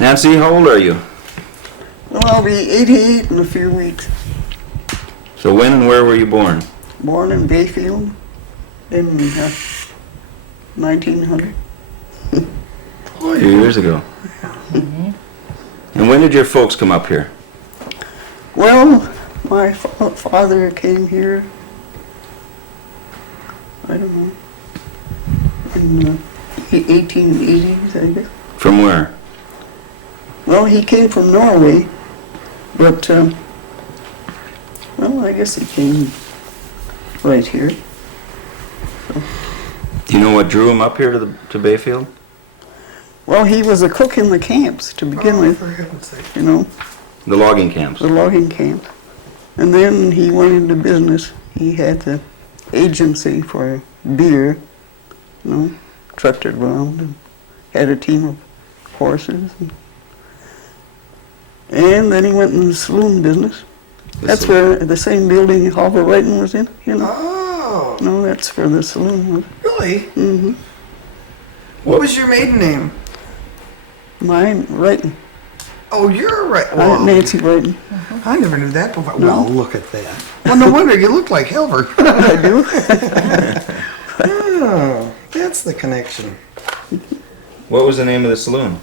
Nancy, how old are you? Well, I'll be 88 in a few weeks. So when and where were you born? Born in Bayfield in 1900. A few years ago. And when did your folks come up here? Well, my father came here, I don't know, in the 1880s, I guess. From where? Well, he came from Norway, but, well, I guess he came right here. Do you know what drew him up here to Bayfield? Well, he was a cook in the camps to begin with, For heaven's sake. you know, The logging camps. the logging camp. And then he went into business. He had the agency for beer, you know, trucked it around and had a team of horses. And then he went in the saloon business. That's where the same building Harbor Wrighton was in, you know. Oh, No, that's where the saloon was. really? Mm-hmm. What was your maiden name? Mine, Wrighton. Oh, you're right. Nancy Wrighton. I never knew that before. No. Well, look at that. Well, no wonder you look like Helver. I do. Oh, that's the connection. What was the name of the saloon?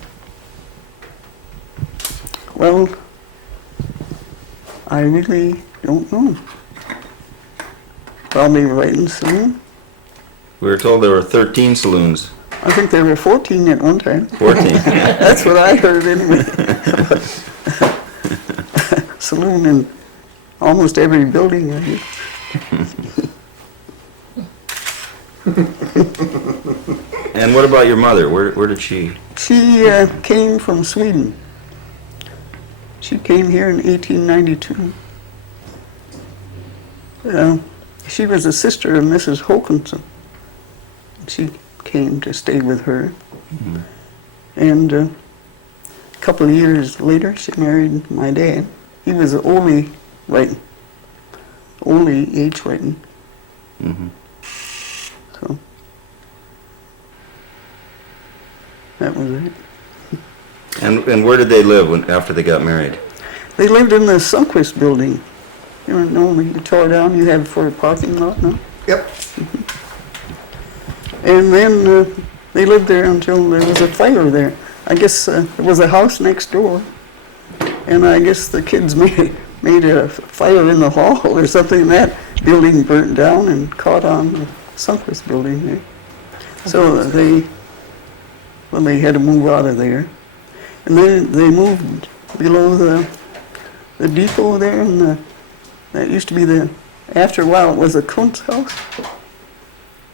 Well, I really don't know. Probably Wrighton Saloon. We were told there were 13 saloons. I think there were 14 at one time. 14. That's what I heard anyway. Saloon in almost every building, I guess. And what about your mother? Where did she? She came from Sweden. She came here in 1892. She was a sister of Mrs. Hokinson. She came to stay with her. Mm-hmm. And a couple of years later, she married my dad. He was Ole Wrighton. Ole H. Wrighton. Mm-hmm. So, that was it. And where did they live after they got married? They lived in the Sunquist building. You know, you tore down, you have for a parking lot now. Yep. And then they lived there until there was a fire there. I guess there was a house next door, and I guess the kids made a fire in the hall or something, and that building burnt down and caught on the Sunquist building there. So they had to move out of there. And then they moved below the depot there, and that used to be after a while it was the Kuntz house.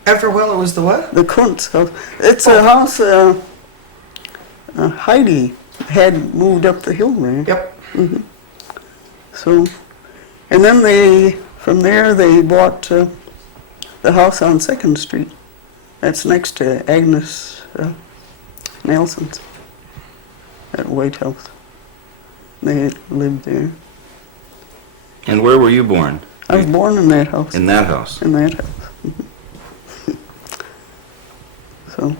After a while, it was the what? The Kuntz house. It's a house Heidi had moved up the hill there. Yep. Mm-hmm. So, and then from there they bought the house on 2nd Street. That's next to Agnes Nelson's, that White House. They lived there. And where were you born? I was born in that house. In that house. In that house. So,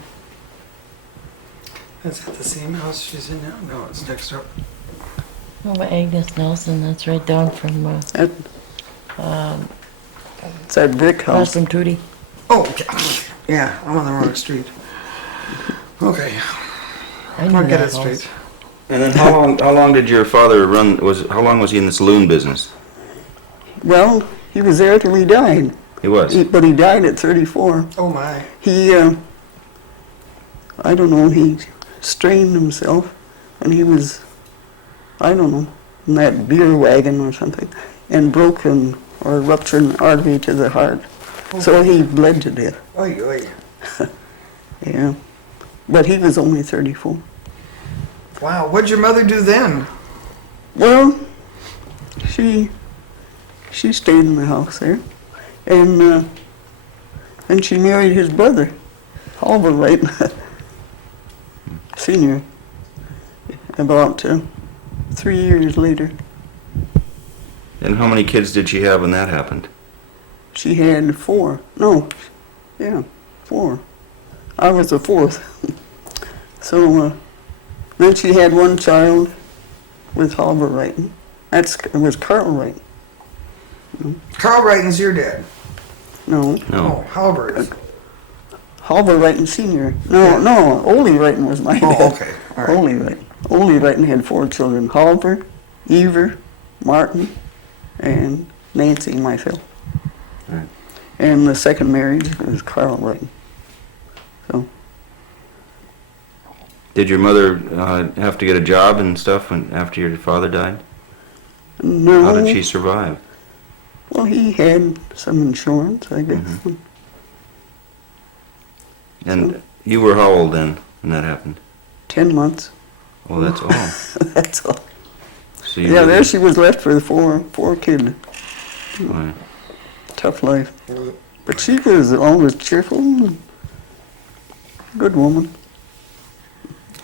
Is that the same house she's in now? No, it's next door. Oh, but Agnes Nelson, that's right down from, it's that brick across house. from Tootie. Oh, okay. Yeah, I'm on the wrong street. Okay, I knew I'll get that it house. straight. And then how long did your father run? How long was he in the saloon business? Well, he was there till he died. He was. But he died at 34. Oh my. He, I don't know, he strained himself, and he was, I don't know, in that beer wagon or something, and broken or ruptured an artery to the heart. So he bled to death. Oy, oy. Yeah. But he was only 34. Wow, what'd your mother do then? Well, she stayed in the house there, and she married his brother, Oliver Wright, Senior, about 3 years later. And how many kids did she have when that happened? She had 4. No, yeah, 4. I was the 4th. So Then she had one child with Halber Wrighton. It was Carl Wrighton. Carl Wrighton's your dad. No, Oh, Halbert is. Halber Wrighton Sr. Yeah. No, Ole Wrighton was my dad. Oh, okay. All right. Ole Wrighton. Ole Wrighton had 4 children, Halber, Ever, Martin, and Nancy, myself. Right. And the second marriage was Carl Wrighton. So, Did your mother have to get a job and stuff after your father died? no. How did she survive? Well, he had some insurance, I guess. Mhm. And you were how old then when that happened? 10 months. Well, that's all. That's all. So you Yeah, there really- she was left for the four kids. Right. Tough life. But she was always cheerful and good woman.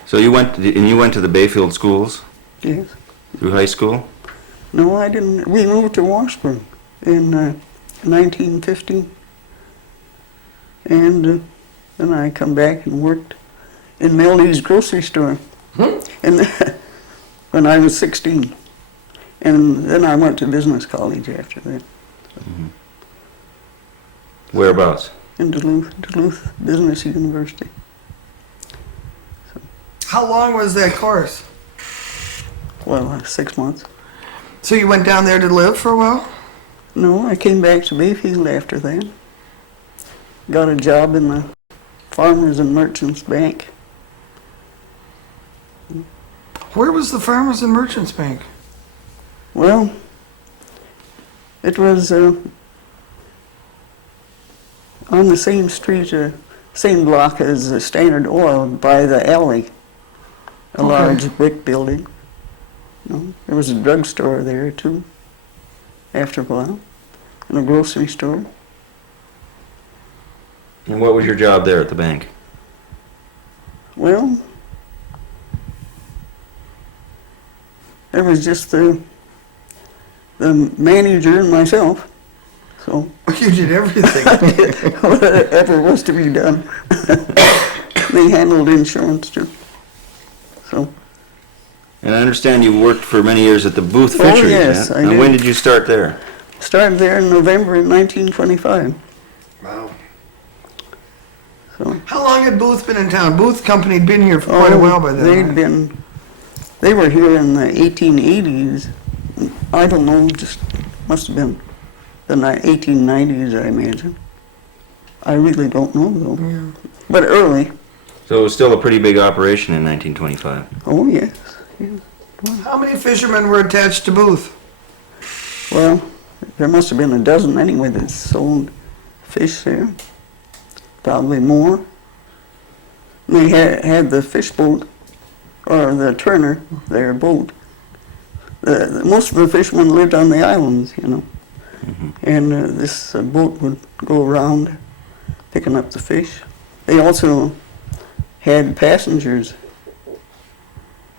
So you went to the Bayfield schools Yes. through high school? No, I didn't. We moved to Washburn in 1950. And then I come back and worked in Meldy's grocery store. And when I was 16. And then I went to business college after that Whereabouts? in Duluth Business University. How long was that course? Well, 6 months. So you went down there to live for a while? No, I came back to Bayfield after that. Got a job in the Farmers and Merchants Bank. Where was the Farmers and Merchants Bank? Well, it was on the same street, same block as the Standard Oil by the alley. A Okay. large brick building. There was a drugstore there too, after a while, and a grocery store. And what was your job there at the bank? Well, there was just the manager and myself, so You did everything. whatever was to be done. They handled insurance too. So, And I understand you worked for many years at the Booth Oh, Fisheries. yes, eh? I And did. when did you start there? started there in November of 1925. Wow. So, How long had Booth been in town? Booth Company had been here for quite a while by then. right? They were here in the 1880s. I don't know, just must have been the 1890s, I imagine. I really don't know though. Yeah. But early. So it was still a pretty big operation in 1925. Oh yes. Yeah. How many fishermen were attached to Booth? Well, there must have been a dozen anyway that sold fish there. Probably more. They had the fish boat, or the turner, their boat. Most of the fishermen lived on the islands, you know. And this boat would go around picking up the fish. They also had passengers,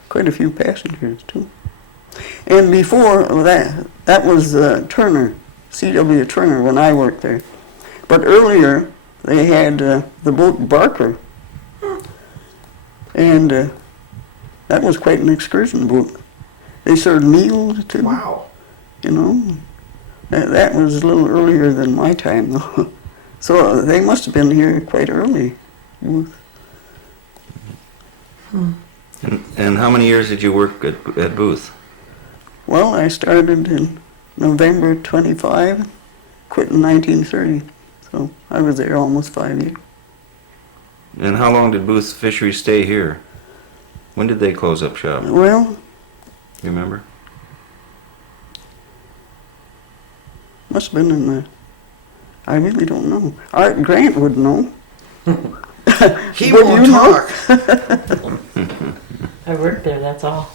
quite a few passengers too. And before that was Turner, C.W. Turner, when I worked there. But earlier, they had the boat Barker. And that was quite an excursion boat. They served meals too. Wow. You know. That was a little earlier than my time, though. So they must have been here quite early. And how many years did you work at Booth? Well, I started in November 25, quit in 1930. So I was there almost 5 years. And how long did Booth Fisheries stay here? When did they close up shop? Well, You remember? must have been in the, I really don't know. Art Grant would know. He Would won't you know? talk. I worked there, that's all.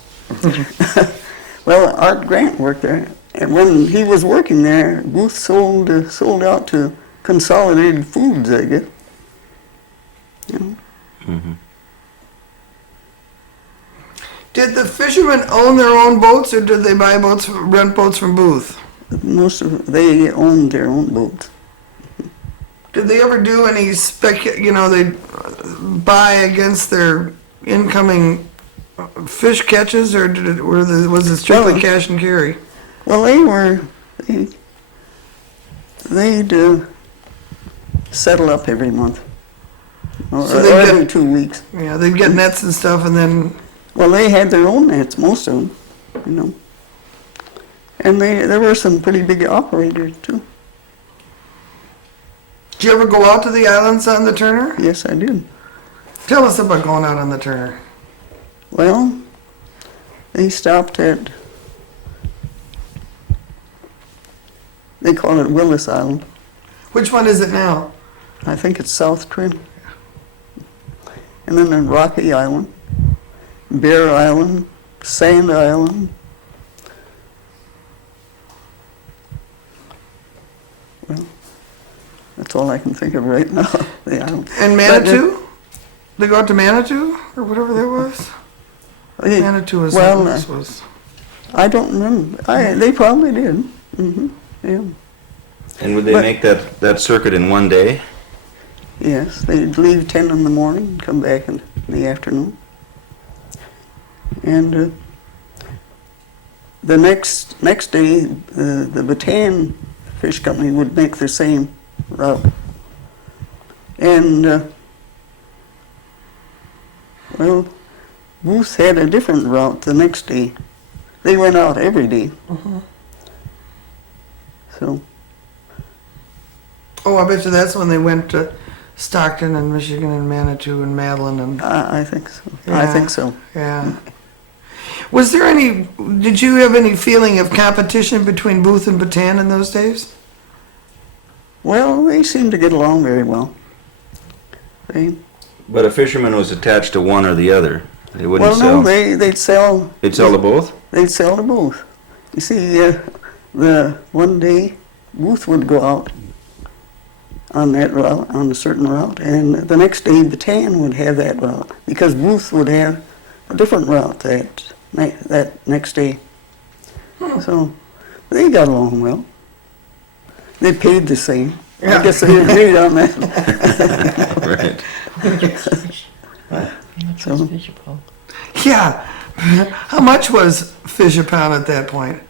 Well, Art Grant worked there. And when he was working there, Booth sold out to Consolidated Foods, I guess. You know? Mm-hmm. Did the fishermen own their own boats, or did they buy boats, rent boats from Booth? They owned their own boats. Did they ever do any they buy against their incoming fish catches, or was it strictly Well, cash and carry? Well, they'd settle up every month. Or, So or they'd every get- 2 weeks. Yeah, they'd get nets and stuff, and then Well, they had their own nets, most of them, you know. And there were some pretty big operators too. did you ever go out to the islands on the Turner? Yes, I did. Tell us about going out on the Turner. Well, they stopped at, they call it Willis Island. Which one is it now? I think it's South Trin. And then in Rocky Island, Bear Island, Sand Island. Well, that's all I can think of right now. The island. And Manitou? They go out to Manitou, or whatever that was? Manitou was, Well, this was. I don't remember. They probably did. Yeah. And would they But- make that circuit in one day? Yes, they'd leave 10 in the morning and come back in the afternoon. And the next day, the Bataan Fish Company would make the same route. And, well, Booth had a different route the next day. They went out every day. So, Oh, I bet you that's when they went to Stockton and Michigan and Manitou and Madeline and, I think so. I Yeah. think so. yeah. Was there any, did you have any feeling of competition between Booth and Bataan in those days? Well, they seemed to get along very well. But a fisherman was attached to one or the other. They wouldn't Well, sell. no, they'd sell. They'd sell to both? They'd sell to both. You see, the one day Booth would go out on that route, on a certain route, and the next day Bataan would have that route because Booth would have a different route that next day. So they got along well. They paid the same. Yeah. I guess they agreed on that. Right. How much was fish a pound? Yeah. How much was fish a pound at that point?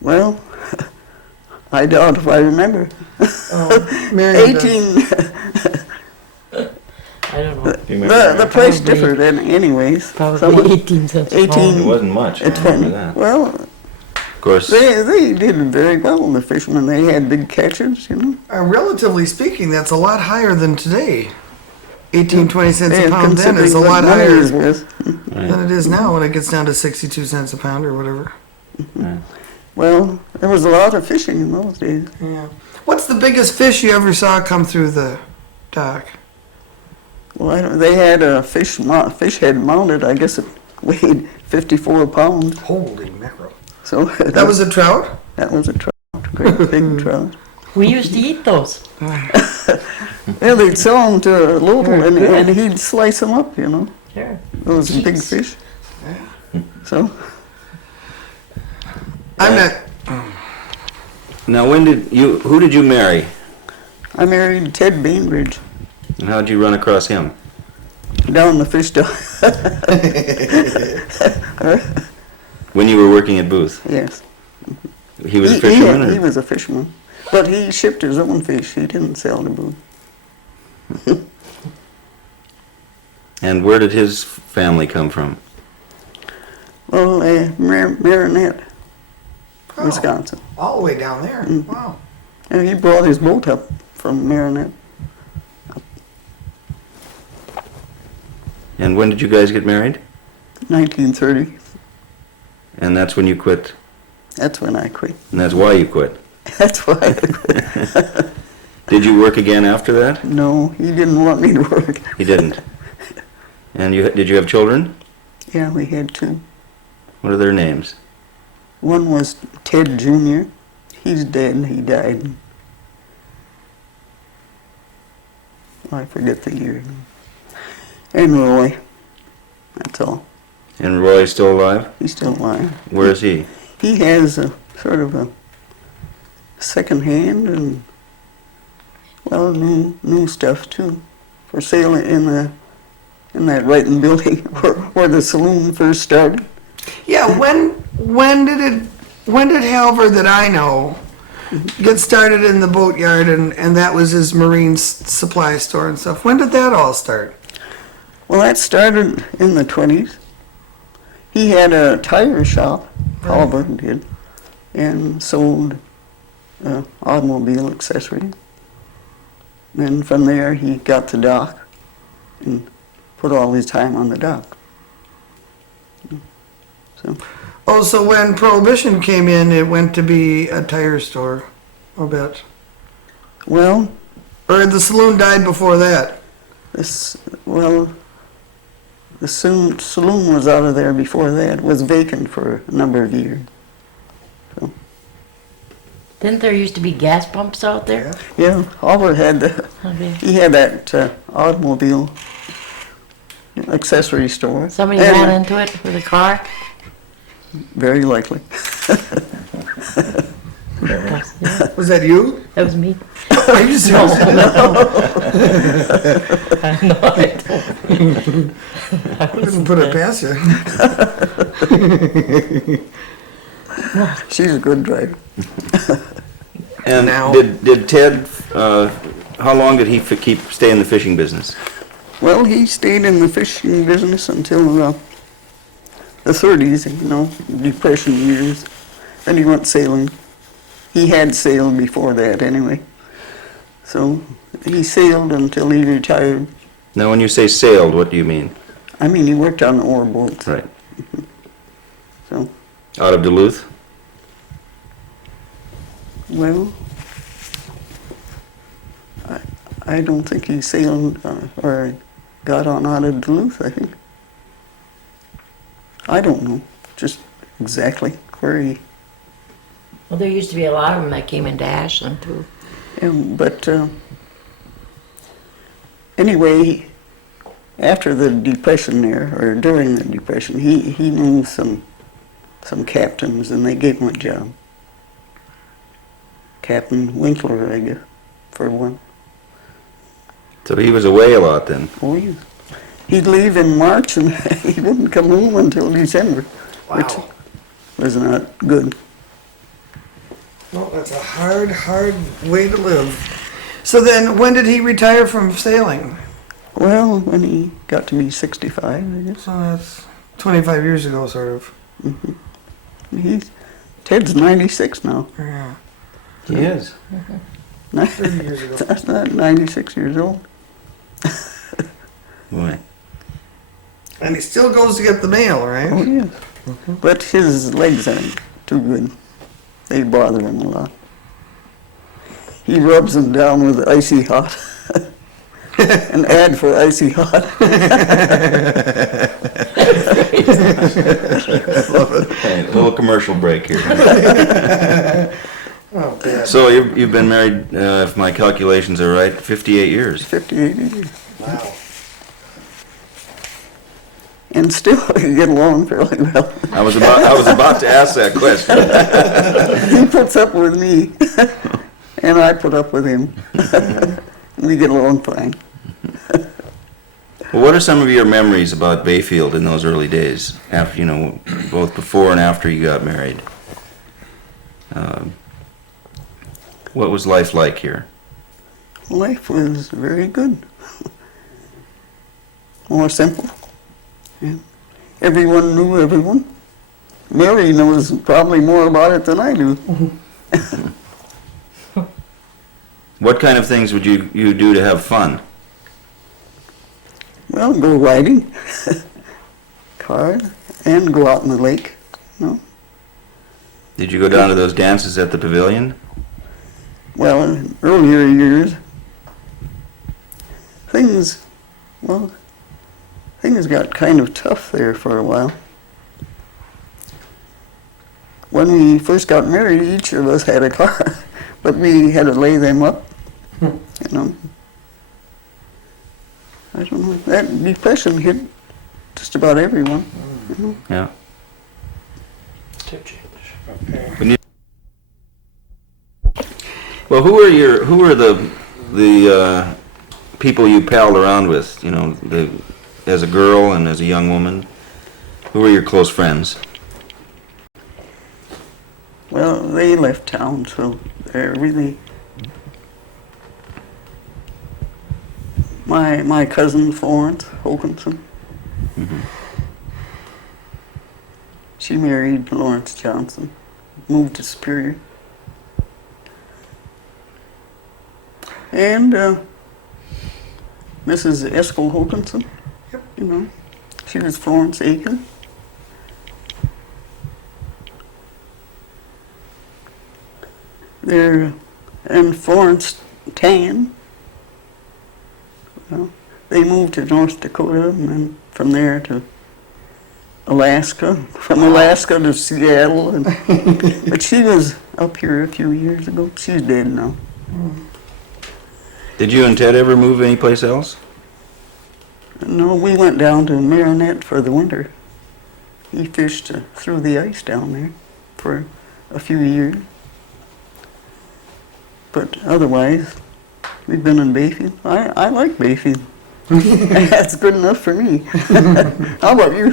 Well, I doubt if I remember. Oh, Marion does. 18. I don't know. You remember The that? price Probably- differed anyway. Probably Someone- 18 cents a 18 pound. It wasn't much. I At remember 20. that. Well, Of course, they did very well, the fishermen. They had big catches, you know. Relatively speaking, that's a lot higher than today. 18, 20 cents a And pound then is a considering lot what money higher is worth. than it is now when it gets down to 62 cents a pound or whatever. Well, there was a lot of fishing in those days. Yeah. What's the biggest fish you ever saw come through the dock? Well, they had a fish head mounted. I guess it weighed 54 pounds. Holy mackerel. So That was a trout? that was a trout, great big trout. We used to eat those. Yeah, they'd sell them to a local, and he'd slice them up, you know. Sure. Those big fish. So, I'm not. now who did you marry? I married Ted Bainbridge And how'd you run across him? down the fish dock. When you were working at Booth? Yes. He was a fisherman? He was a fisherman. But he shipped his own fish. He didn't sell to Booth. And where did his family come from? Well, Marinette, Oh, Wisconsin. all the way down there. Wow. And he brought his boat up from Marinette. And when did you guys get married? 1930. And that's when you quit? That's when I quit. And that's why you quit? That's why I quit. Did you work again after that? No, he didn't want me to work. He didn't. And did you have children? Yeah, we had two. What are their names? One was Ted Jr. He's dead. He died. I forget the year. And Roy. That's all. And Roy's still alive? He's still alive. Where is he? He has a sort of a second hand and, well, new stuff too, for sale in the in that Wrighton building where the saloon first started. Yeah, when did Halver, that I know, get started in the boatyard, and that was his marine supply store and stuff? When did that all start? Well, that started in the 20s. He had a tire shop, Halver did, and sold automobile accessories. Then from there, he got the dock and put all his time on the dock. So, Oh, so when Prohibition came in, it went to be a tire store, I'll bet. well, Or the saloon died before that? the saloon was out of there before that. It was vacant for a number of years. Didn't there used to be gas pumps out there? Yeah, Halver had Okay. he had that automobile accessory store. Somebody And- ran into it with a car? Very likely. Yeah, Was that you? that was me. Are you serious? No, I Couldn't put it past you. She's a good driver. And Now- did Ted, how long did he stay in the fishing business? Well, he stayed in the fishing business until the 30s, Depression years. Then he went sailing. He had sailed before that anyway. So he sailed until he retired. Now, when you say sailed, what do you mean? I mean, he worked on ore boats. Right. So, Out of Duluth? well, I don't think he sailed or got on out of Duluth, I think. I don't know just exactly where he... Well, there used to be a lot of them that came into Ashland too. But anyway, after the Depression there, or during the Depression, he knew some captains, and they gave him a job. Captain Winkler, I guess, for one. So he was away a lot then. Oh, yeah. He'd leave in March, and he wouldn't come home until December, which Wow. was not good. No, that's a hard way to live. So then, when did he retire from sailing? Well, when he got to be 65, I guess. So that's 25 years ago, sort of. Ted's 96 now. Yeah. He is. 30 years ago. That's not 96 years old. Boy. And he still goes to get the mail, Oh, right? yes. But his legs aren't too good. They bother him a lot. He rubs them down with icy hot. An ad for icy hot. Okay, a little commercial break here. Oh, bad. So you've been married, if my calculations are right, 58 years. 58 years. Wow. And still we get along fairly well. I was about to ask that question. He puts up with me, and I put up with him. We get along fine. Well, what are some of your memories about Bayfield in those early days, after, both before and after you got married? What was life like here? Life was very good. More simple. Yeah. Everyone knew everyone. Mary knows probably more about it than I do. What kind of things would you do to have fun? Well, go riding, car, and go out in the lake. Did you go down to those dances at the pavilion? Well, in earlier years, things got kind of tough there for a while. When we first got married, each of us had a car, but we had to lay them up, I don't know, that depression hit just about everyone. Yeah. Tip change. Well, who are the people you palled around with? as a girl and as a young woman? Who were your close friends? Well, they left town, so they're really... My cousin Florence Hokinson. She married Lawrence Johnson, moved to Superior. And Mrs. Eskel Hokinson, you know, she was Florence Aiken. There, and Florence Tan. Well, they moved to North Dakota and then from there to Alaska, from Alaska to Seattle. And, but she was up here a few years ago. She's dead now. Did you and Ted ever move anyplace else? No, we went down to Marinette for the winter. He fished through the ice down there for a few years. But otherwise, we've been in Bayfield. I like Bayfield. That's good enough for me. How about you?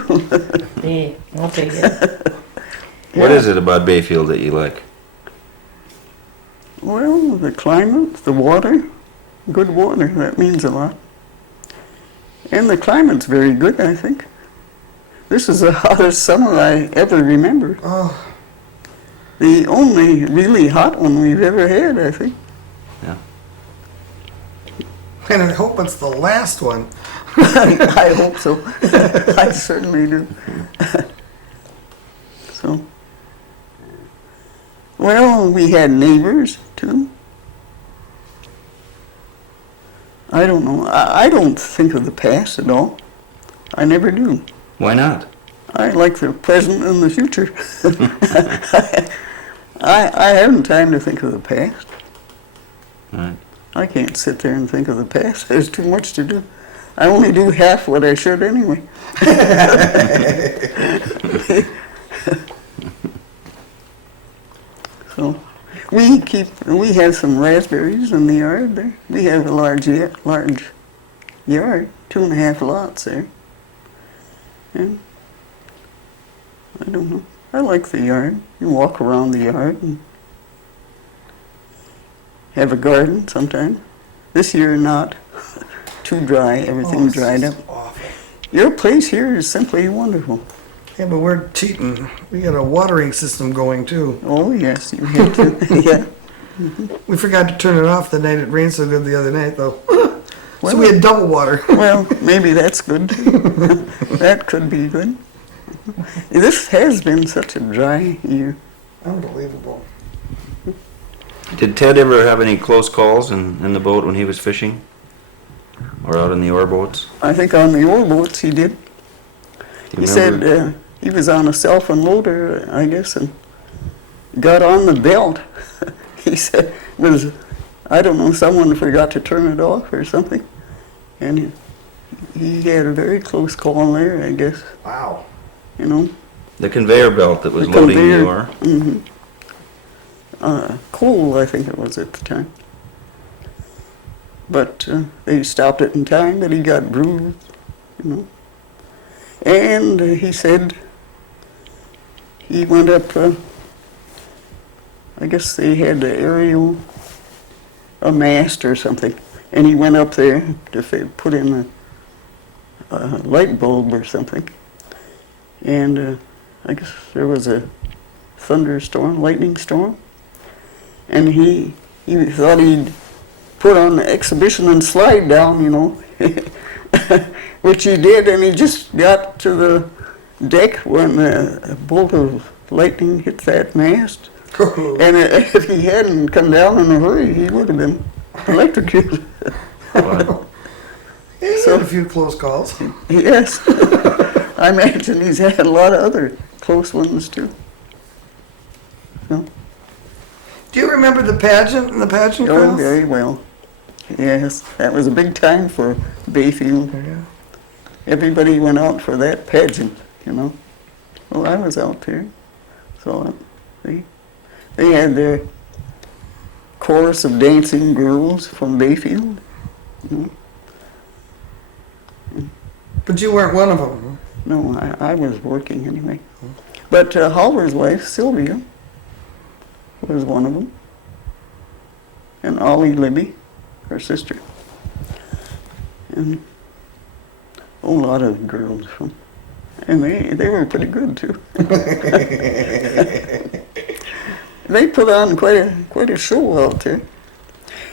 Yeah, I'll take it. What is it about Bayfield that you like? Well, the climate, the water, good water, that means a lot. And the climate's very good, I think. This is the hottest summer I ever remember. Oh, The only really hot one we've ever had, I think. Yeah. and I hope it's the last one. I hope so. I certainly do. So, well, we had neighbors too. I don't know. I don't think of the past at all. I never do. Why not? I like the present and the future. I haven't time to think of the past. Right. I can't sit there and think of the past. There's too much to do. I only do half what I should anyway. So we have some raspberries in the yard there. We have a large yard, 2.5 lots there. And I don't know. I like the yard. You walk around the yard and have a garden sometime. This year not. Too dry. Everything dried up. Awful. Your place here is simply wonderful. Yeah, but we're cheating. We got a watering system going too. Oh yes, you have to. Yeah. We forgot to turn it off the night it rained so good the other night, though. Well, So we had double water. Well, maybe that's good. That could be good. This has been such a dry year. Unbelievable. Did Ted ever have any close calls in the boat when he was fishing? Or out in the oar boats? I think on the old boats he did. Do you He remember? said he was on a self-unloader, I guess, and got on the belt. He said I don't know, someone forgot to turn it off or something. And he had a very close call there, I guess, Wow. you know. The conveyor belt that was The loading the conveyor. oar. Coal, I think it was at the time. But they stopped it in time that he got bruised, you know. And he said he went up, I guess they had the aerial, a mast or something, and he went up there to put in a light bulb or something. And I guess there was a thunderstorm, lightning storm, and he thought he'd put on the exhibition and slide down, you know, which he did, and he just got to the deck when a bolt of lightning hit that mast. And if he hadn't come down in a hurry, he would have been electrocuted. Wow. He's had a few close calls. Yes. I imagine he's had a lot of other close ones too. So, Do you remember the pageant and the pageant oh, girls? very well. Yes, that was a big time for Bayfield. Yeah. Everybody went out for that pageant, you know. Well, I was out there. So they had their chorus of dancing girls from Bayfield. You know. But you weren't one of them. No, I was working anyway. But Halver's wife, Sylvia, was one of them. And Ollie Libby, her sister. And a whole lot of girls from, and they were pretty good too. They put on quite a show out there.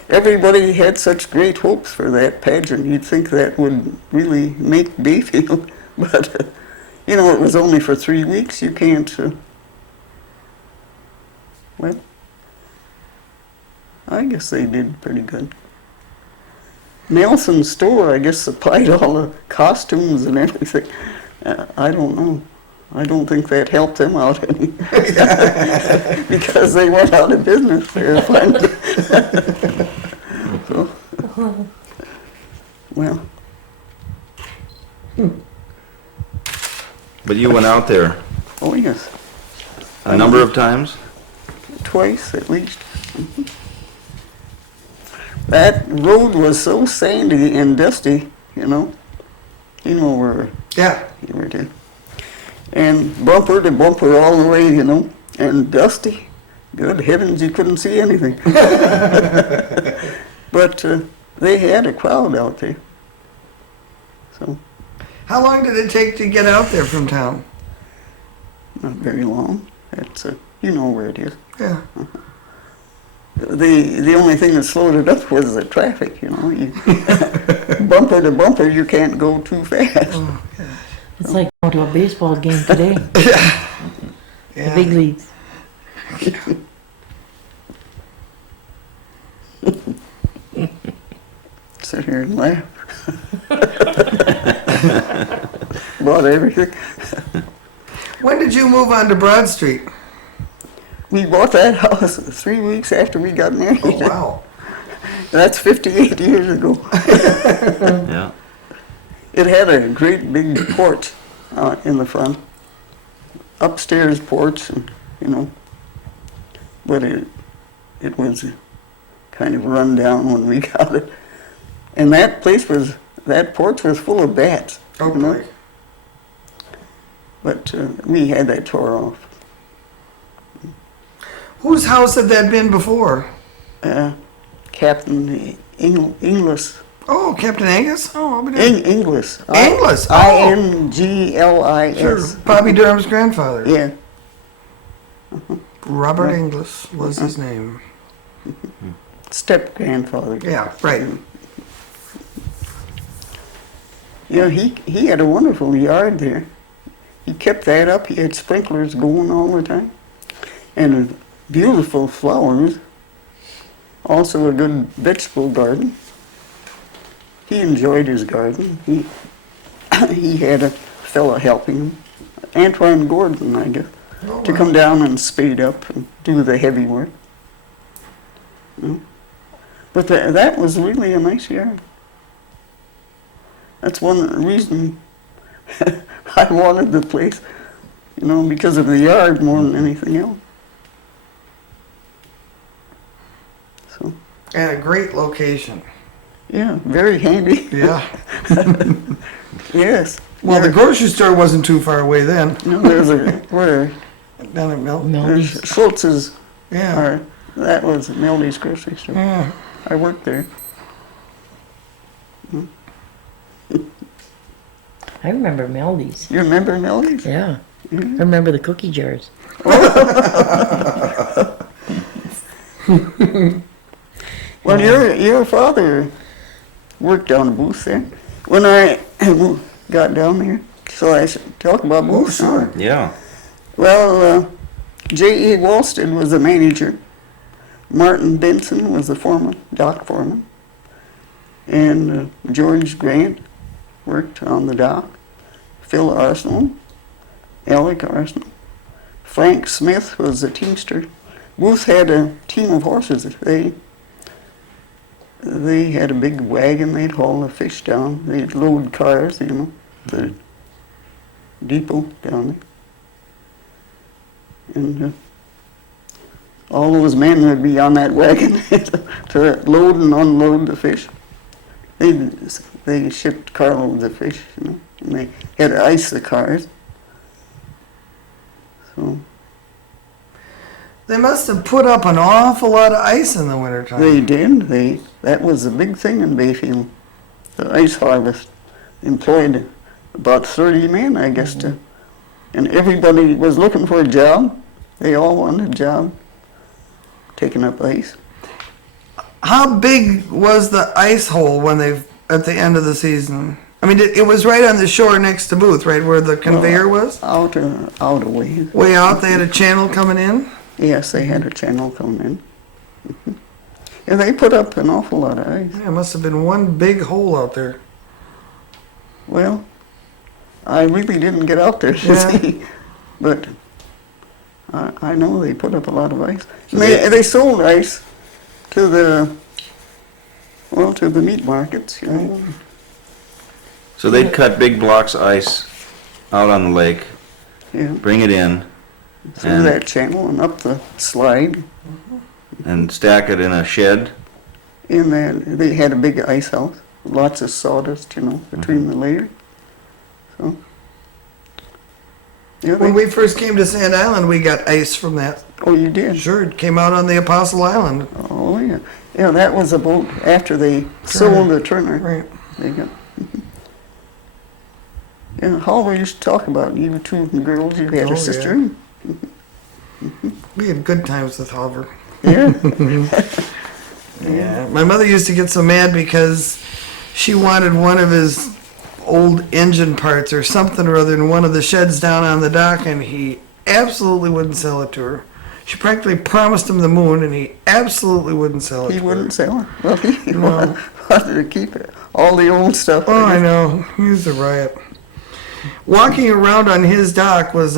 Everybody had such great hopes for that pageant. You'd think that would really make Bayfield, but you know, it was only for 3 weeks. You can't. Well, I guess they did pretty good. Nelson's store, I guess, supplied all the costumes and everything. I don't know. I don't think that helped them out any. Because they went out of business there finally. So, well. But you went out there Oh, yes. a number of times? Twice at least. That road was so sandy and dusty, you know. You know where Yeah. you were to. And bumper to bumper all the way, you know. And dusty. Good heavens, you couldn't see anything. But they had a crowd out there. So, How long did it take to get out there from town? not very long. That's, you know where it is. Yeah. The only thing that slowed it up was the traffic, you know. You, bumper to bumper, you can't go too fast. Oh, It's like going to a baseball game today. yeah. The big leagues. Sit here and laugh. About everything. When did you move on to Broad Street? We bought that house 3 weeks after we got married. Oh, wow. That's 58 years ago. Yeah. It had a great big porch in the front. Upstairs porch, and, you know. But it was kind of run down when we got it. And that porch was full of bats. Oh, you know? boy. But we had that tore off. Whose house had that been before? Captain Inglis. Oh, Captain Angus? Oh, I'll be doing Inglis. Inglis, oh. Inglis. Sure. Bobby Durham's grandfather. Yeah. Robert Inglis was his name. Step grandfather. Yeah, right. Yeah, he had a wonderful yard there. He kept that up. He had sprinklers going all the time. And beautiful flowers. Also a good vegetable garden. He enjoyed his garden. He had a fellow helping him, Antoine Gordon, I guess, Oh, to wow. come down and spade up and do the heavy work. You know? But that was really a nice yard. That's one reason I wanted the place, you know, because of the yard more than anything else. So, And a great location. yeah, very handy. Yeah. Yes. Well, the Yeah. grocery store wasn't too far away then. No, there's where Down at Milton. there's Melby's. Schultz's, Yeah. or that was Meldy's grocery store. Yeah. I worked there. I remember Melby's. You remember Meldy's? Yeah. I Mhm. remember the cookie jars. Well, your father worked down in Booth there. When I got down there, so I should talk about Oh, Booth. sure. Yeah. Well, J.E. Walston was the manager. Martin Benson was the foreman, dock foreman. And George Grant worked on the dock. Phil Arsenal, Alec Arsenal. Frank Smith was the teamster. Booth had a team of horses. They had a big wagon. They'd haul the fish down. They'd load cars, you know, the depot down there. And all those men would be on that wagon to load and unload the fish. They shipped carloads of fish, you know. And they had to ice the cars. So They must have put up an awful lot of ice in the wintertime. they did. That was a big thing in Bayfield. The ice harvest employed about 30 men, I guess, and everybody was looking for a job. They all wanted a job, taking up ice. How big was the ice hole when they at the end of the season? I mean, it was right on the shore next to Booth, right where the conveyor was. Out a ways. Way out, they had a channel coming in. Yes, they had a channel coming in. And they put up an awful lot of ice. Yeah, it must have been one big hole out there. Well, I really didn't get out there to Yeah. see, but I know they put up a lot of ice. So And they sold ice to the meat markets, you know. So they'd cut big blocks of ice out on the lake, Yeah, bring it in, through and- that channel and up the slide. and stack it in a shed. And then they had a big ice house, lots of sawdust, you know, between the layers. So, yeah, When we first came to Sand Island, we got ice from that. oh, you did? Sure, it came out on the Apostle Island. Oh, yeah. Yeah, that was a boat after they sold the Turner. Right. They got. Yeah, Halver used to talk about you two girls. You had Oh, a sister. We had good times with Halver. Yeah. Yeah. My mother used to get so mad because she wanted one of his old engine parts or something or other in one of the sheds down on the dock, and he absolutely wouldn't sell it to her. She practically promised him the moon, and he absolutely wouldn't sell it He to wouldn't her. sell it. Well, he No. wanted to keep it. All the old stuff. Oh, I know. He was a riot. Walking around on his dock was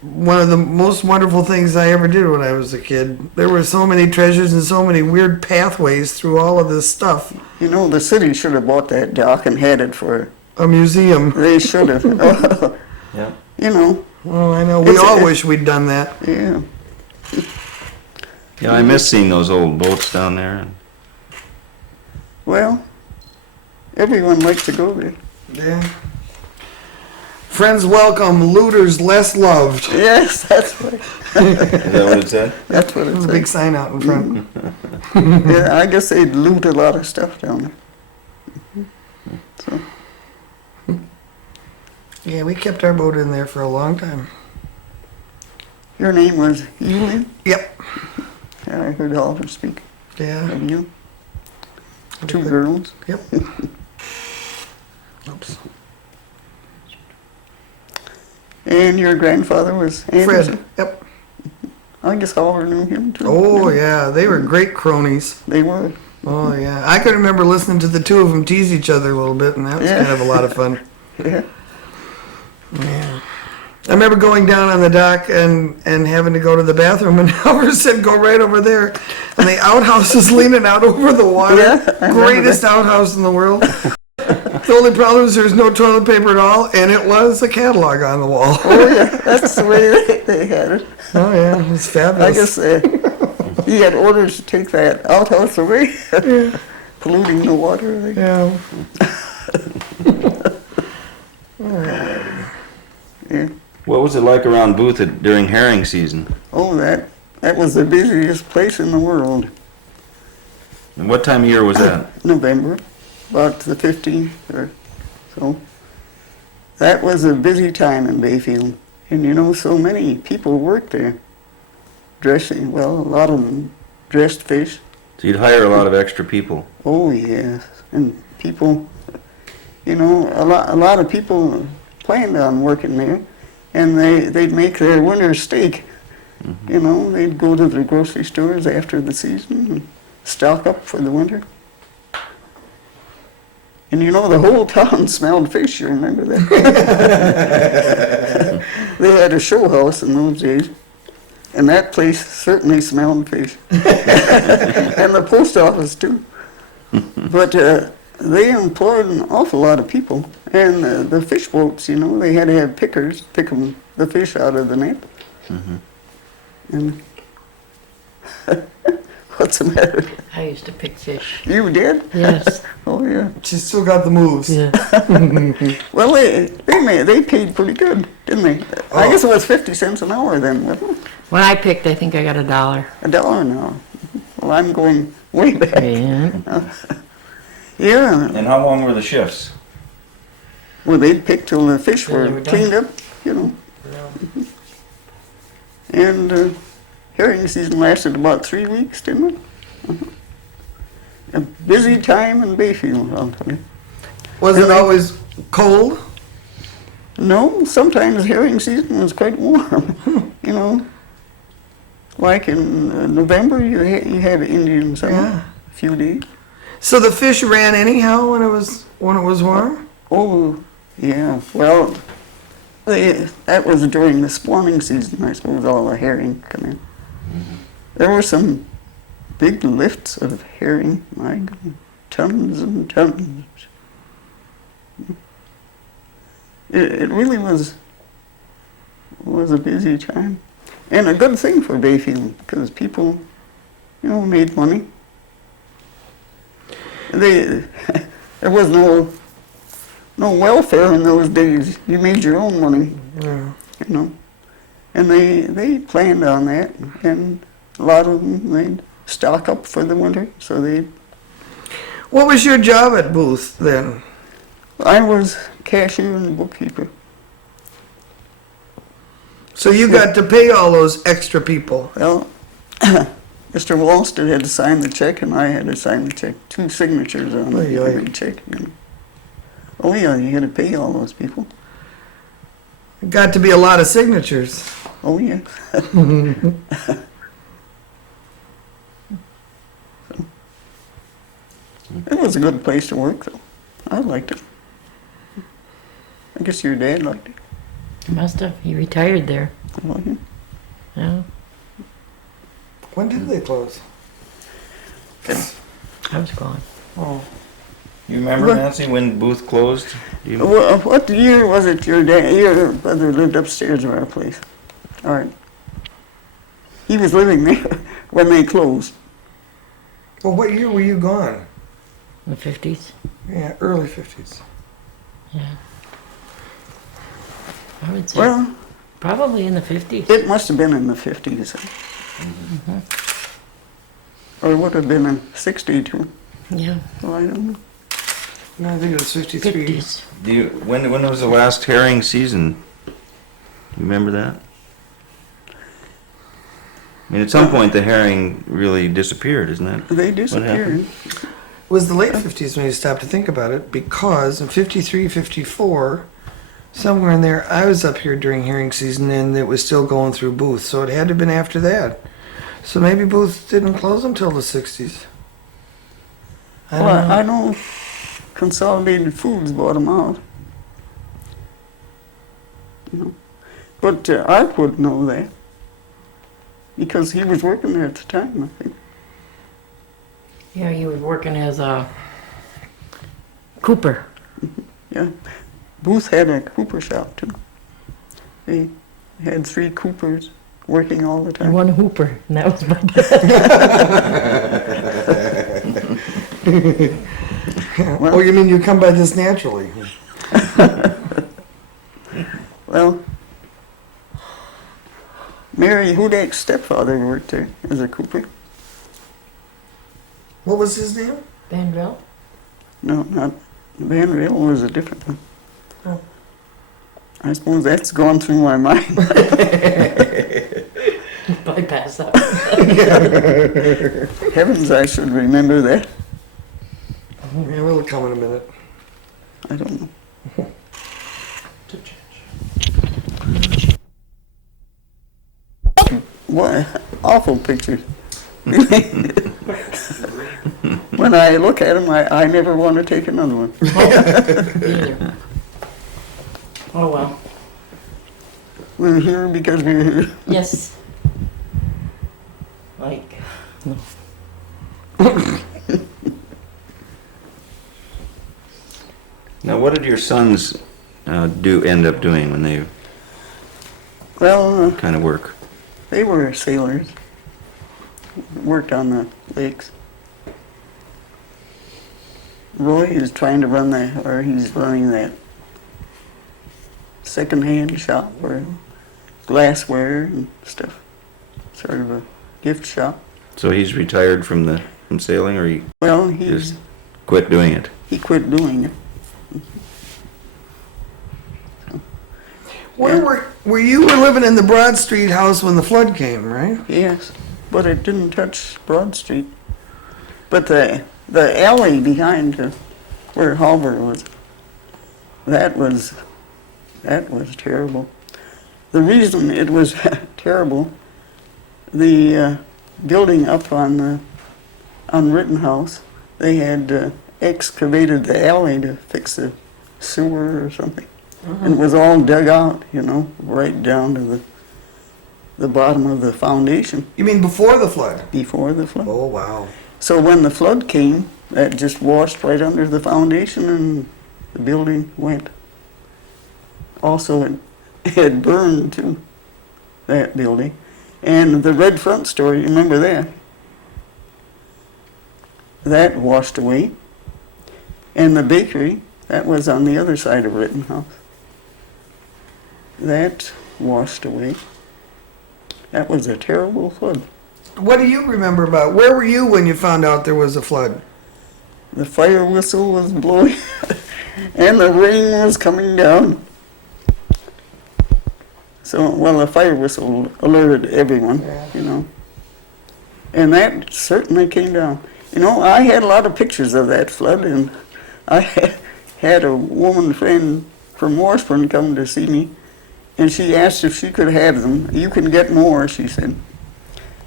one of the most wonderful things I ever did when I was a kid. There were so many treasures and so many weird pathways through all of this stuff. You know, the city should have bought that dock and had it for. A museum. They should have. Yeah. You know. Oh, I know. We It's- all wish we'd done that. Yeah. Yeah, I miss seeing those old boats down there. Well, everyone likes to go there. Yeah. Friends welcome, looters less loved. Yes, that's right. Is that what it said? That's what There's it's a big sign out in front. Yeah, I guess they'd loot a lot of stuff down there. So, Yeah, we kept our boat in there for a long time. your name was Ewan? Yep. Yeah, I heard Oliver speak Yeah. of you. Two girls. Yep. Oops. And your grandfather was Anderson? Fred. Yep. I guess Oliver knew him too. Oh, yeah. They were great cronies. They were. Oh, yeah. I could remember listening to the two of them tease each other a little bit, and that was Yeah. kind of a lot of fun. Yeah. Yeah. I remember going down on the dock and having to go to the bathroom, and Albert said, "Go right over there." And the outhouse is leaning out over the water. Yeah, I remember Greatest outhouse in the world. The only problem is there's no toilet paper at all, and it was a catalog on the wall. Oh, yeah. That's the way they had it. Oh, yeah. It's fabulous. I guess he had orders to take that outhouse away, polluting the water. Yeah. Yeah. What was it like around Booth during herring season? Oh, that was the busiest place in the world. And what time of year was that? November, about the 15th or so. That was a busy time in Bayfield. And you know, so many people worked there. Dressing, well, a lot of them dressed fish. So you'd hire a lot of extra people. Oh, yes. And people, you know, a lot of people planned on working there. And they'd make their winter steak. You know, they'd go to the grocery stores after the season and stock up for the winter. And you know, the whole town smelled fish, you remember that? They had a show house in those days, and that place certainly smelled fish. And the post office too. But they employed an awful lot of people, and the fish boats, you know, they had to have pickers pick the fish out of the net. And what's the matter? I used to pick fish. You did? Yes. Oh, yeah. She's still got the moves. Yeah. Well, they paid pretty good, didn't they? I guess it was 50 cents an hour then, wasn't it? When I picked, I think I got $1. $1 an hour. Well, I'm going way back. Yeah. Yeah. And how long were the shifts? Well, they'd pick till the fish Till they were were done. cleaned up, you know. And herring season lasted about 3 weeks, didn't it? A busy time in Bayfield, I'll tell you. Was it always cold? No, sometimes herring season was quite warm, you know. Like in November, you had Indian summer, Yeah. a few days. So the fish ran anyhow when it was warm? Oh, yeah. Well, that was during the spawning season, I suppose, all the herring come in. There were some big lifts of herring, my God, tons and tons. It really was a busy time. And a good thing for Bayfield, because people, you know, made money. There was no welfare in those days. You made your own money, Yeah. you know. And they planned on that, and a lot of them, they'd stock up for the winter, so What was your job at Booth then? I was cashier and bookkeeper. So you got to pay all those extra people. Well, Mr. Walston had to sign the check, and I had to sign the check. 2 signatures on Oy, oy. every check. You know. Oh yeah, you had to pay all those people. It got to be a lot of signatures. Oh yeah. It was a good place to work, though. I liked it. I guess your dad liked it. Must have. He retired there. Oh, yeah. Yeah. When did they close? I was gone. Oh, You remember, What? Nancy, when Booth closed? Do you- Well, what year was it your brother lived upstairs of our place? All right. He was living there when they closed. well, what year were you gone? In the 50s. Yeah, early 50s. Yeah. I would say Well, probably in the 50s. it must have been in the 50s. Or it would have been in 62. Yeah. Well, I don't know. No, I think it was 53. 50s. When was the last herring season? You remember that? I mean, at some point the herring really disappeared, isn't it? They disappeared. It was the late 50s when you stopped to think about it, because in 53, 54, somewhere in there, I was up here during herring season and it was still going through Booth, so it had to have been after that. So maybe Booth didn't close until the 60s. I don't Well, know. I know Consolidated Foods bought them out. You know. But Art would know that. Because he was working there at the time, I think. Yeah, he was working as a cooper. Yeah. Booth had a cooper shop too. They had 3 coopers working all the And time. one hooper, and that was my dad. Oh, you mean you come by this naturally? Well, Mary Hudak's stepfather worked there as a cooper. What was his name? Bandrell? No, not Van Rail was a different one. Oh. I suppose that's gone through my mind. Bypass that. Heavens, I should remember that. Yeah, we'll come in a minute. I don't know. What awful pictures. When I look at them, I never want to take another one. Either. Oh, well. We're here because we're here. Yes. Like, Now, what did your sons end up doing when they Well, kind of work? they were sailors. Worked on the lakes. Roy is trying to run that, or he's running that second-hand shop or glassware and stuff. Sort of a gift shop. So he's retired from sailing, or he Well, just quit doing it? he quit doing it. Where were you were living in the Broad Street house when the flood came, right? Yes, but it didn't touch Broad Street. But the alley behind where Halber was, that was terrible. The reason it was terrible, the building up on Rittenhouse, they had excavated the alley to fix the sewer or something. And it was all dug out, right down to the bottom of the foundation You mean before the flood? before the flood. Oh, wow. So when the flood came, that just washed right under the foundation and the building went. Also, it had burned too, that building. And the red front store, you remember that? That washed away. And the bakery, that was on the other side of Rittenhouse. That washed away. That was a terrible flood. What do you remember about? Where were you when you found out there was a flood? The fire whistle was blowing and the rain was coming down. So, well, the fire whistle alerted everyone, And that certainly came down. I had a lot of pictures of that flood, and I had a woman friend from Washburn come to see me, and she asked if she could have them. You can get more, she said.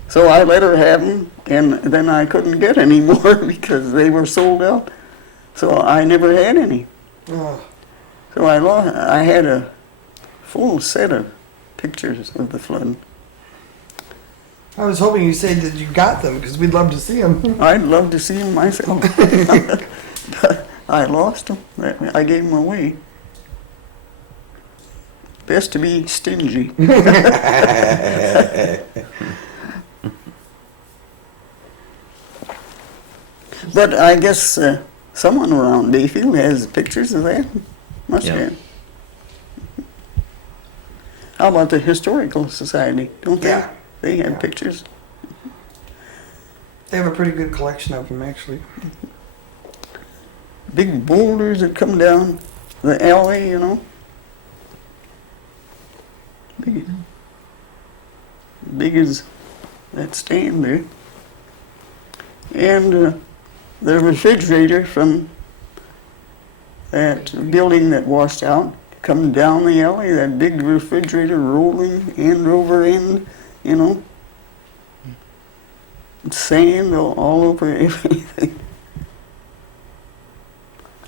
So I let her have them, and then I couldn't get any more because they were sold out. So I never had any. Oh. So I had a full set of pictures of the flood. I was hoping you said that you got them because we'd love to see them. I'd love to see them myself. But I lost them. I gave them away. Best to be stingy. But I guess someone around Bayfield has pictures of that. Must Yeah. have. How about the Historical Society? Don't they? Yeah. They have Yeah. pictures. They have a pretty good collection of them, actually. Big boulders that come down the alley, Big as that stand there. And the refrigerator from that building that washed out, come down the alley, that big refrigerator rolling end over end, Sand all over everything.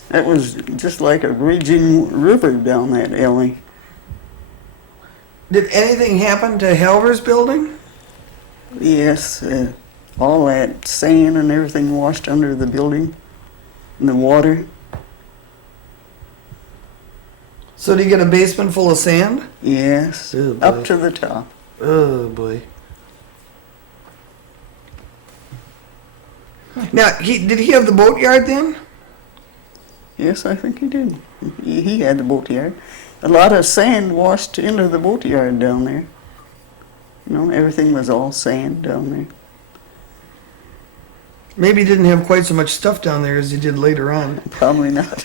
That was just like a raging river down that alley. Did anything happen to Halver's building? Yes, all that sand and everything washed under the building, and the water. So did you get a basement full of sand? Yes, Oh, boy. up to the top. Oh, boy. Now, did he have the boatyard then? Yes, I think he did. He had the boatyard. A lot of sand washed into the boatyard down there. Everything was all sand down there. Maybe he didn't have quite so much stuff down there as he did later on. Probably not.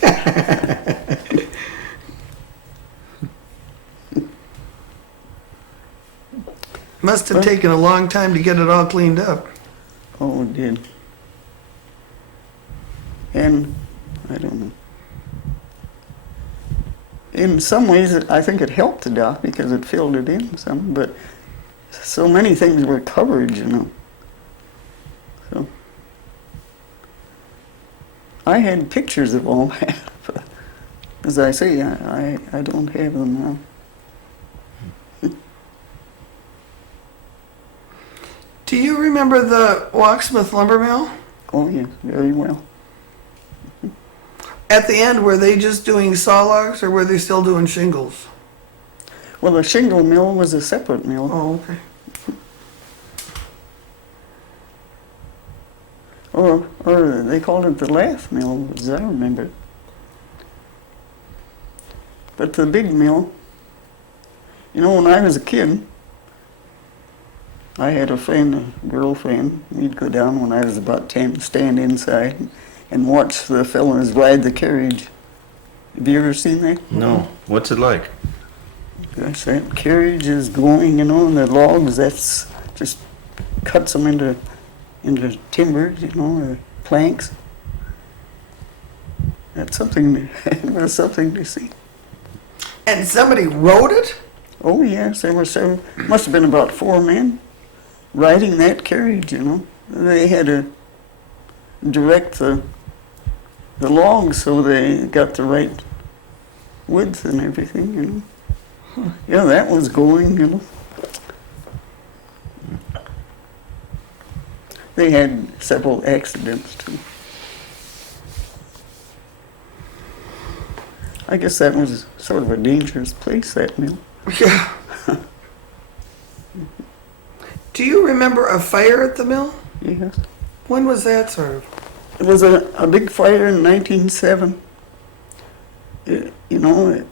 Must have taken a long time to get it all cleaned up. Oh, it did. And I don't know. In some ways, I think it helped the dock because it filled it in some, but so many things were covered, So I had pictures of all that, but as I say, I don't have them now. Do you remember the Walksmith lumber mill? Oh, yes, very well. At the end, were they just doing saw logs or were they still doing shingles? Well, the shingle mill was a separate mill. Oh, okay. or they called it the lath mill, as I remember. But the big mill, you know, when I was a kid, I had a friend, a girlfriend. We'd go down when I was about 10, stand inside and watch the fellas ride the carriage. Have you ever seen that? No. What's it like? Gosh, that carriage is going, you know, and the logs, that's just cuts them into timbers, you know, or planks. That's something, it was something to see. And somebody rode it? Oh yes, there were several, must have been about 4 men riding that carriage, you know. They had to direct the logs so they got the right width and everything, you know. Yeah, that was going, you know. They had several accidents too. I guess that was sort of a dangerous place, that mill. Yeah. Do you remember a fire at the mill? Yes. When was that sort of? It was a big fire in 1907. You know,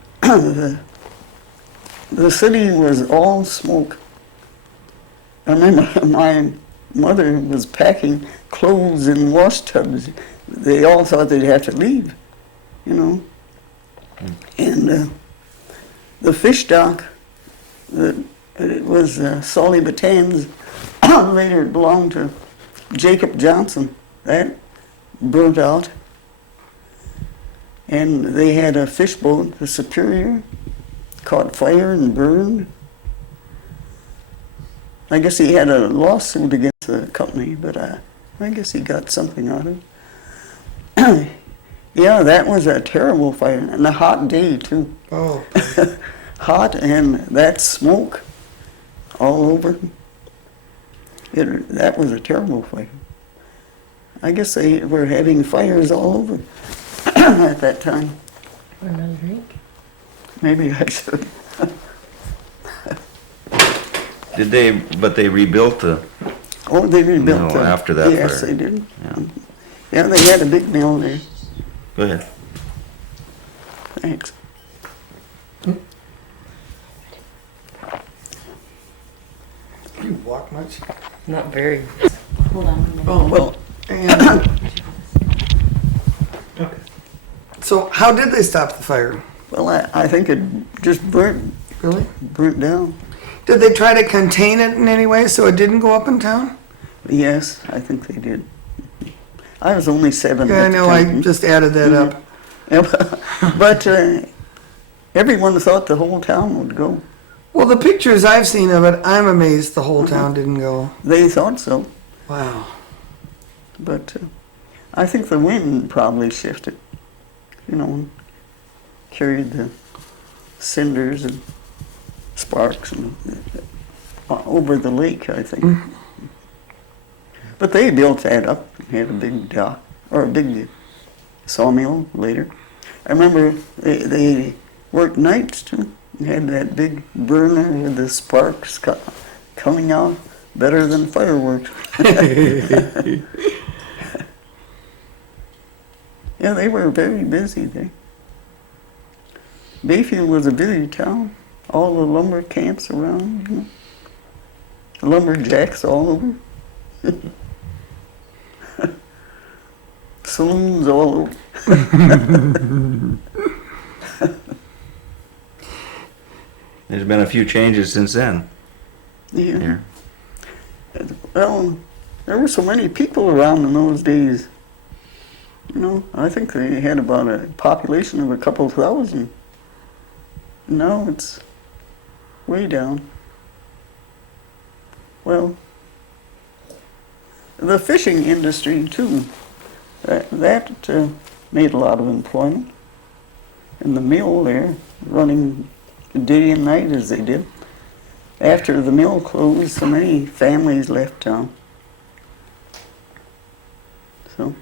the city was all smoke. I remember my mother was packing clothes in wash tubs. They all thought they'd have to leave, you know. And the fish dock, it was Solly Bataan's, later it belonged to Jacob Johnson. That burnt out. And they had a fish boat, the Superior, caught fire and burned. I guess he had a lawsuit against the company, but I guess he got something out of it. Yeah, that was a terrible fire, and a hot day too. Oh. Hot, and that smoke all over. That was a terrible fire. I guess they were having fires all over at that time. For another drink? Maybe I should. But they rebuilt the, Oh, they rebuilt No, it. after that Yes, fire. they did. Yeah. Yeah, they had a big mill there. Go ahead. Thanks. You walk much? Not very. Hold on a minute. Oh, Well, and, okay. So how did they stop the fire? well, I think it just burnt Really? down. Did they try to contain it in any way so it didn't go up in town? Yes, I think they did. I was only 7 Yeah, at I the know, I time. just added that up. Yeah, but everyone thought the whole town would go. Well, the pictures I've seen of it, I'm amazed the whole town didn't go. They thought so, Wow. but I think the wind probably shifted, you know, and carried the cinders and sparks and, over the lake, I think. Mhm. But they built that up, had a big dock, or a big sawmill later. I remember they worked nights too. They had that big burner with the sparks coming out, better than fireworks. Yeah, they were very busy there. Bayfield was a busy town. All the lumber camps around, you know. Lumberjacks all over. Saloons all over. There's been a few changes since then. Yeah. Here. Well, there were so many people around in those days. You know, I think they had about a population of a couple thousand. Now it's way down. Well, the fishing industry too, that made a lot of employment. And the mill there, running day and night as they did. After the mill closed, so many families left town. So,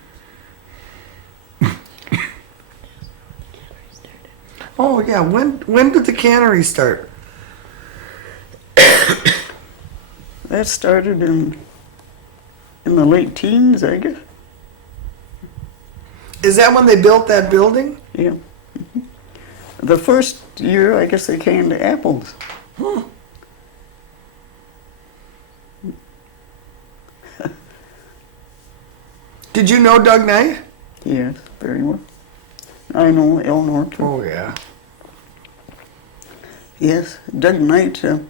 Oh, yeah, when did the cannery start? that started in the late teens, I guess. Is that when they built that building? Yeah. The first year, I guess they canned apples. Huh. Did you know Doug Knight? Yes, very well. I know Eleanor too. Oh, yeah. Yes, Doug Knight, well,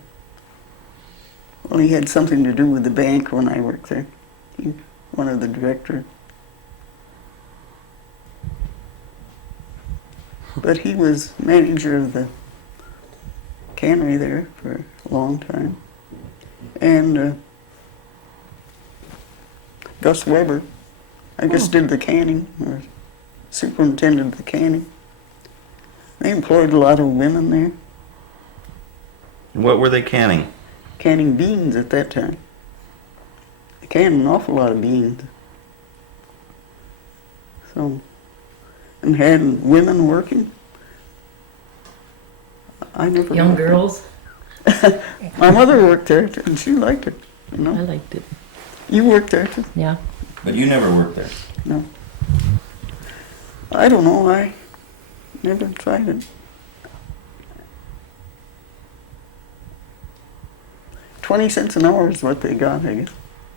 he had something to do with the bank when I worked there. He, one of the directors. But he was manager of the cannery there for a long time. And Gus Weber, I guess, did the canning, or superintended the canning. They employed a lot of women there, What were they canning? canning beans at that time. They canned an awful lot of beans. So, and had women working. I never. Young worked there. girls. My mother worked there, and she liked it. You I know, liked it. you worked there too. Yeah. But you never worked there. No. I don't know. I never tried it. 20 cents an hour is what they got, I guess,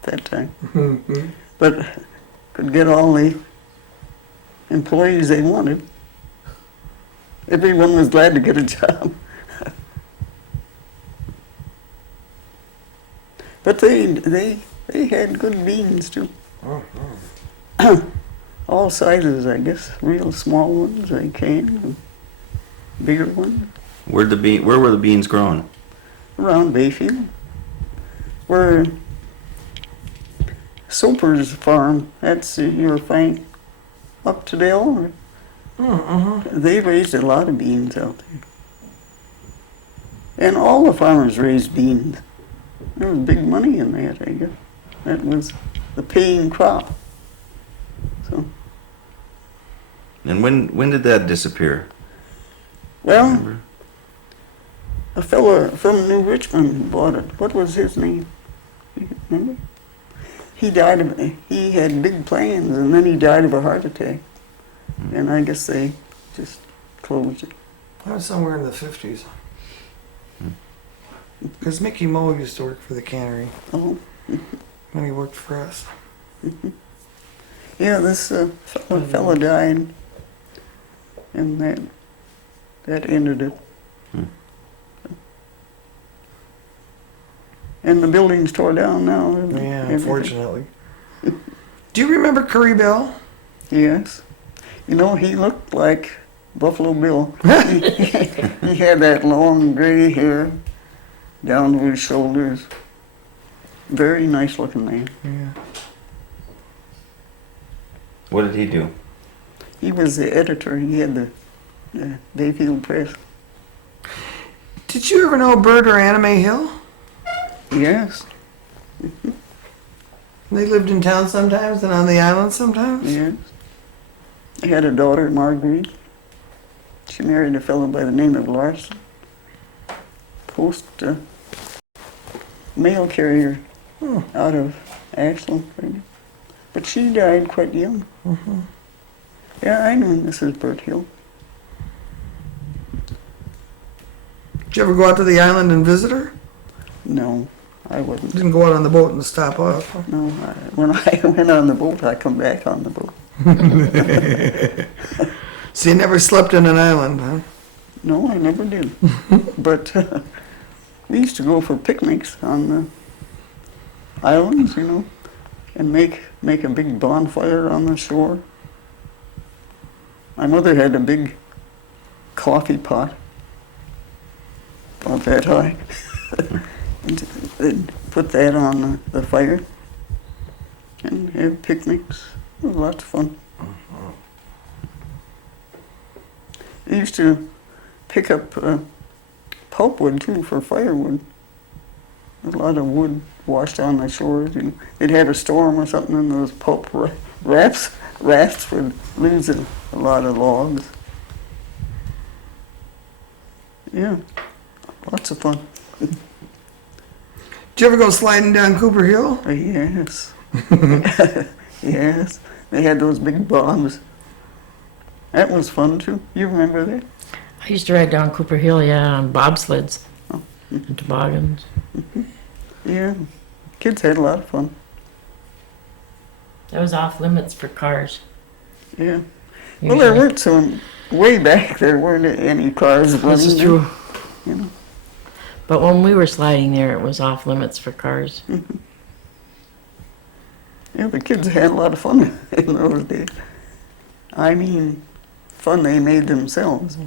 at that time. But could get all the employees they wanted. Everyone was glad to get a job. But they had good beans too. All sizes, I guess. Real small ones they canned, and bigger ones. Where were the beans grown? Around Bayfield. Where Soper's farm, that's your thing, up to Dale. They raised a lot of beans out there. And all the farmers raised beans. There was big money in that, I guess. That was the paying crop. So, And when did that disappear? well, Remember? a fella from New Richmond bought it. What was his name? You remember? He had big plans, and then he died of a heart attack. And I guess they just closed it. That was somewhere in the 50s. Because Mickey Moe used to work for the cannery Oh, when he worked for us. yeah, this fella died, and that ended it. And the building's tore down now. and Yeah, everything. unfortunately. Do you remember Curry Bell? Yes. You know, he looked like Buffalo Bill. He had that long gray hair down to his shoulders. Very nice looking man. Yeah. What did he do? He was the editor. He had the Bayfield Press. Did you ever know Burt or Anime Hill? Yes, They lived in town sometimes and on the island sometimes? yes. He had a daughter, Marguerite. She married a fellow by the name of Larson. Post mail carrier out of Ashland, maybe. But she died quite young. Yeah, I knew Mrs. Burt Hill. Did you ever go out to the island and visit her? No, I wouldn't. Didn't go out on the boat and stop off. No, when I went on the boat, I come back on the boat. So you never slept in an island, huh? No, I never did. But we used to go for picnics on the islands, you know, and make a big bonfire on the shore. My mother had a big coffee pot, about that high, and they'd put that on the fire and have picnics. It was lots of fun. They used to pick up pulpwood too for firewood. A lot of wood washed on the shores. You know, they'd have a storm or something, and those pulp rafts would lose a lot of logs. Yeah, lots of fun. Did you ever go sliding down Cooper Hill? Yes. Yes. They had those big bombs That was fun too. You remember that? I used to ride down Cooper Hill, yeah, on bobsleds Oh. and toboggans. Yeah. Kids had a lot of fun. That was off limits for cars. Yeah. Well, there usually. weren't some, way back there weren't any cars running. This is there, true. You know. But when we were sliding there, it was off limits for cars. Yeah, the kids had a lot of fun in those days. I mean, fun they made themselves.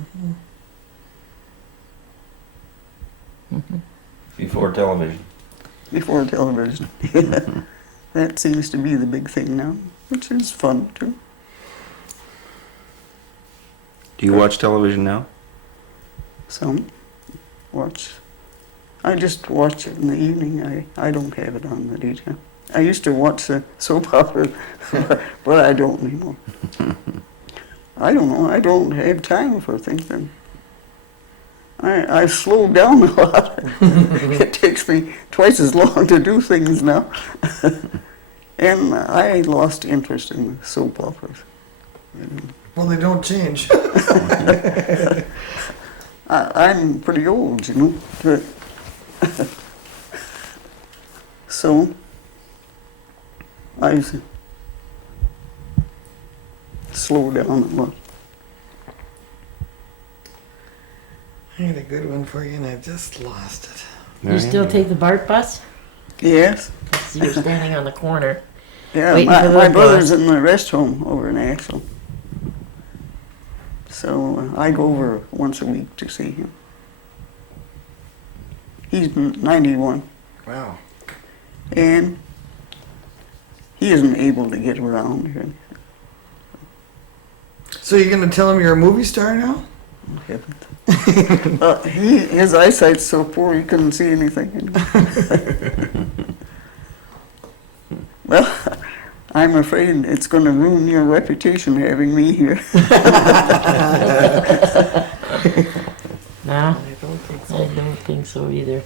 Before television. Before television. Yeah. That seems to be the big thing now, which is fun too. Do you watch television now? Some watch. I just watch it in the evening. I don't have it on the daytime. I used to watch the soap opera, but I don't anymore. I don't know. I don't have time for things. I've slowed down a lot. It takes me twice as long to do things now. And I lost interest in the soap operas. Well, they don't change. I'm pretty old, you know. But so I slowed down a lot. I had a good one for you, and I just lost it. You still take the BART bus? Yes. So you're standing on the corner. Yeah, Waiting for the my bus. brother's in the rest home over in Axel. So I go over once a week to see him. He's 91, Wow. and he isn't able to get around here. So you're going to tell him you're a movie star now? Haven't. His eyesight's so poor he couldn't see anything. Well, I'm afraid it's going to ruin your reputation having me here. No, I don't think I don't think so either.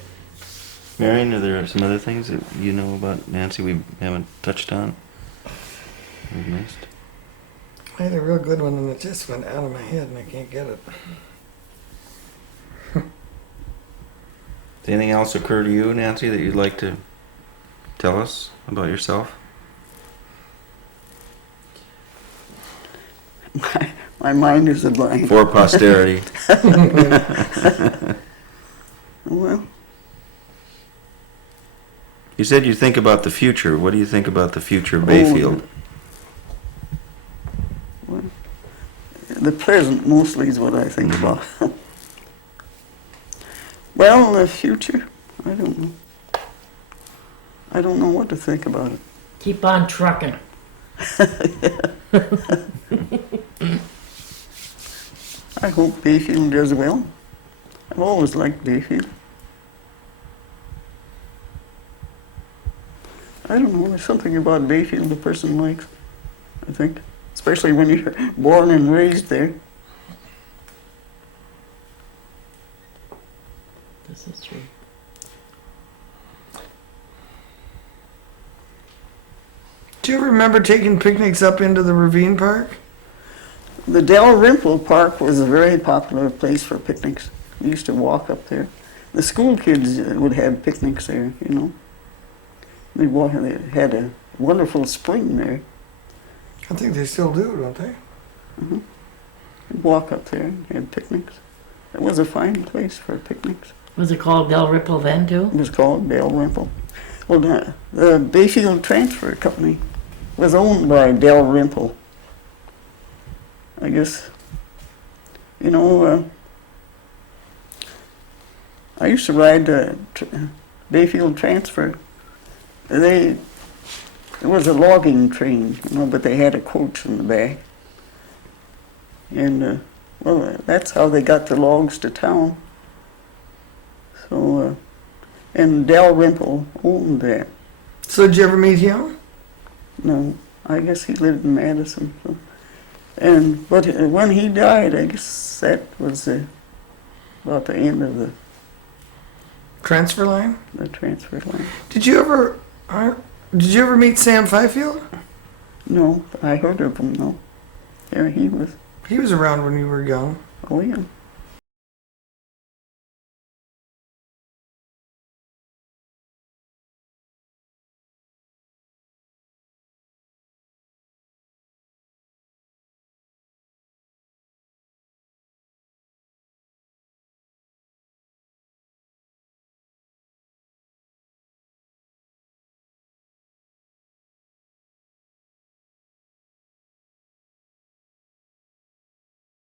Marion, are there some other things that you know about Nancy we haven't touched on? We've missed? I had a real good one, and it just went out of my head, and I can't get it. Does anything else occur to you, Nancy, that you'd like to tell us about yourself? My mind is a blank. For posterity. Well, You said you think about the future. What do you think about the future of Bayfield? the present mostly is what I think about. Well, the future, I don't know. I don't know what to think about it. Keep on trucking. I hope Bayfield does well. I've always liked Bayfield. I don't know, there's something about Bayfield a person likes, I think. Especially when you're born and raised there. This is true. Do you ever remember taking picnics up into the Ravine Park? The Dalrymple Park was a very popular place for picnics. We used to walk up there. The school kids would have picnics there, you know. They had a wonderful spring there. I think they still do, don't they? They'd walk up there and have picnics. It was a fine place for picnics. Was it called Dalrymple then too? It was called Dalrymple. Well, the Bayfield Transfer Company was owned by Dalrymple. I guess, you know, I used to ride the Bayfield Transfer. It was a logging train, you know, but they had a coach in the back. And, well, that's how they got the logs to town. So, and Dalrymple owned that. So did you ever meet him? No, I guess he lived in Madison. So. But when he died, I guess that was about the end of the Transfer line? transfer line. Did you ever meet Sam Fifield? No, I heard of him, no. There he was. He was around when you were young. Oh, yeah.